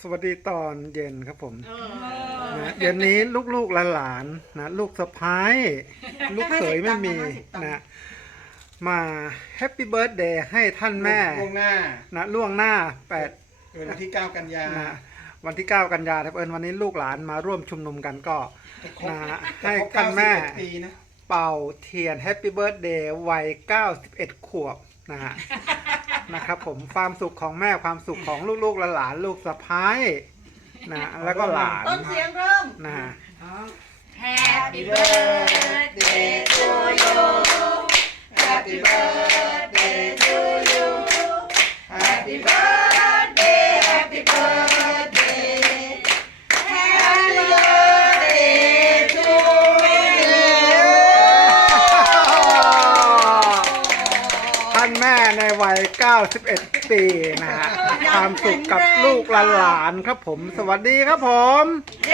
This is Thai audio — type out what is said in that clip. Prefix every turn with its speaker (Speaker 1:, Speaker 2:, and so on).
Speaker 1: สวัสดีตอนเย็นครับผม
Speaker 2: เออ
Speaker 1: นะเย็นนี้ลูกๆหลานๆนะลูกสะพ้ายลูกเขยไม่มีนะมาแฮปปี้เบิร์ดเดย์ให้ท่านแม่
Speaker 3: ล่วงหน้า
Speaker 1: นะล่วงหน้าแปด
Speaker 3: เกิดวันที่9กันยา
Speaker 1: นะวันที่ 9 กันยาครับเอิญวันนี้ลูกหลานมาร่วมชุมนุมกันก็
Speaker 3: จะครบ
Speaker 1: นะ
Speaker 3: จะ
Speaker 1: ให้
Speaker 3: ครบ
Speaker 1: ท่านแม่
Speaker 3: 91ปีนะ
Speaker 1: เป่าเทียนแฮปปี้เบิร์ดเดย์วัย 91 ขวบนะฮะ นะครับ ผมความสุขของแม่ความสุขของลูกๆและหลานลูกสะพ้ายนะแล้วก็หลาน
Speaker 2: ต้นเสียงเริ่ม
Speaker 1: นะฮะ
Speaker 2: Happy birthday to you Happy birthday to you Happy birthday า
Speaker 1: นแม่ในวัย 91 ปีนะฮะความสุขกับลูกหลานครับผม สวัสดีครับผม
Speaker 2: เ